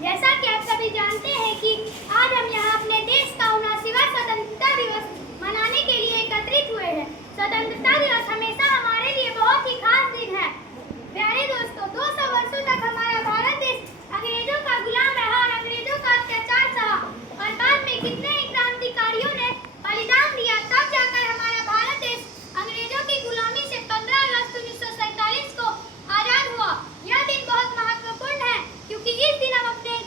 जैसा कि आप सभी जानते हैं कि आज हम यहाँ अपने देश का 79वां स्वतंत्रता दिवस मनाने के लिए एकत्रित हुए हैं। स्वतंत्रता दिवस हमेशा हमारे लिए बहुत ही खास दिन है। प्यारे दोस्तों, 200 वर्षों तक हमारा भारत देश अंग्रेजों का गुलाम रहा और अंग्रेजों का अत्याचार सहा और बाद में कितने ही क्रांतिकारियों ने बलिदान दिया, तब जाकर हमारा भारत देश अंग्रेजों की गुलामी से 15 अगस्त 1947 को आजाद हुआ। यह दिन बहुत महत्वपूर्ण है क्योंकि इस दिन हम अपने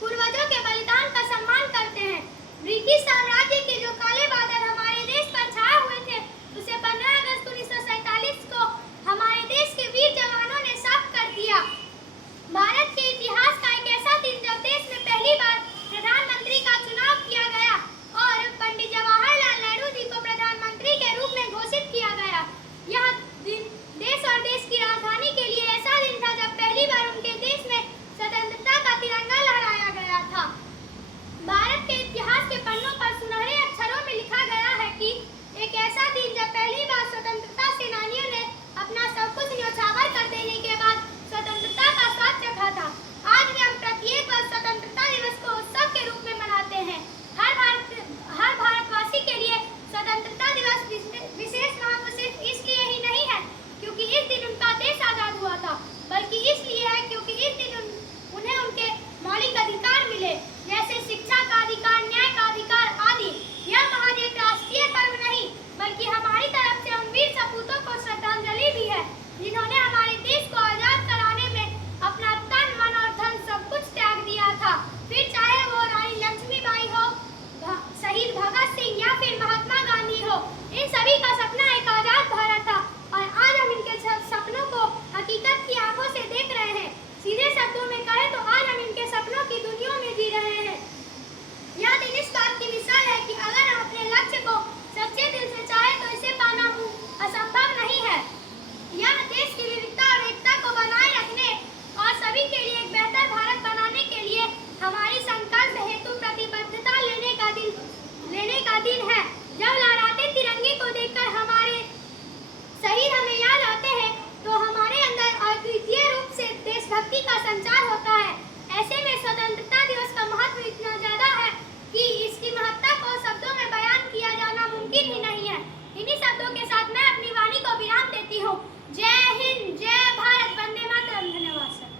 पूर्वजों के बलिदान का सम्मान करते हैं। ब्रिटिश साम्राज्य के जो काले बादल हमारे देश पर छाए हुए थे, उसे 15 अगस्त 1947 को हमारे देश के वीर जवानों ने साफ कर दिया। भारत के इतिहास का एक ऐसा दिन जब देश में पहली बार प्रधानमंत्री का चुनाव किया गया और पंडित जवाहरलाल नेहरू जी को प्रधानमंत्री के रूप में घोषित किया गया। यह दिन देश और देश की राजधानी के लिए ऐसा दिन था जब पहली बार उनके देश में स्वतंत्रता का तिरंगा लहराया गया था। भारत के इतिहास के पन्नों पर सुनहरे अक्षरों में लिखा गया है कि एक ऐसा दिन जब पहली बार स्वतंत्रता सेनानियों ने अपना सब कुछ न्यौछावर कर देने के बाद स्वतंत्रता का स्वाद चखा था। आज भी हम प्रत्येक वर्ष स्वतंत्रता दिवस को उत्सव के रूप में मनाते हैं। हर भारतवासी के लिए स्वतंत्रता दिवस विशेष महत्व सिर्फ इसलिए ही नहीं है क्योंकि इस दिन उनका देश आजाद हुआ था, बल्कि इसलिए है क्योंकि इस दिन उन्हें उनके मौलिक अधिकार मिले, जैसे शिक्षा का अधिकार, न्याय का अधिकार आदि। यह महज एक राष्ट्रीय पर्व नहीं, बल्कि हमारी तरफ से उन वीर सपूतों को श्रद्धांजलि भी है जिन्होंने हमारे देश को आजाद कराने में अपना तन, मन और धन सब कुछ त्याग दिया था। फिर चाहे वो रानी लक्ष्मीबाई हो, शहीद भगत सिंह या फिर महात्मा गांधी हो, इन सभी का सपना एक आजाद भारत था और आज हम इनके सपनों को हकीकत की आंखों से देख रहे हैं। सीधे शब्दों में कहें तो आज हम इनके सपनों की दुनिया में जी रहे हैं। यह दिन इस बात की मिसाल है कि अगर हम अपने लक्ष्य को सच्चे दिल से चाहें तो इसे पाना असंभव नहीं है। यह देश की विविधता और एकता को बनाए रखने और सभी के लिए एक बेहतर भारत बनाने के लिए हमारी संकल्प हेतु प्रतिबद्धता लेने का दिन है। जब लहराते तिरंगे को देखकर हमारे शहीद हमें याद आते हैं तो हमारे अंदर अद्वितीय रूप से देशभक्ति का संचार होता है। ऐसे में स्वतंत्रता दिवस का महत्व इतना ज्यादा है कि इसकी महत्ता को शब्दों में बयान किया जाना मुमकिन ही नहीं है। इन्हीं शब्दों के साथ मैं अपनी वाणी को विराम देती हूँ। जय हिंद, जय भारत, वंदे मातरम। धन्यवाद सर।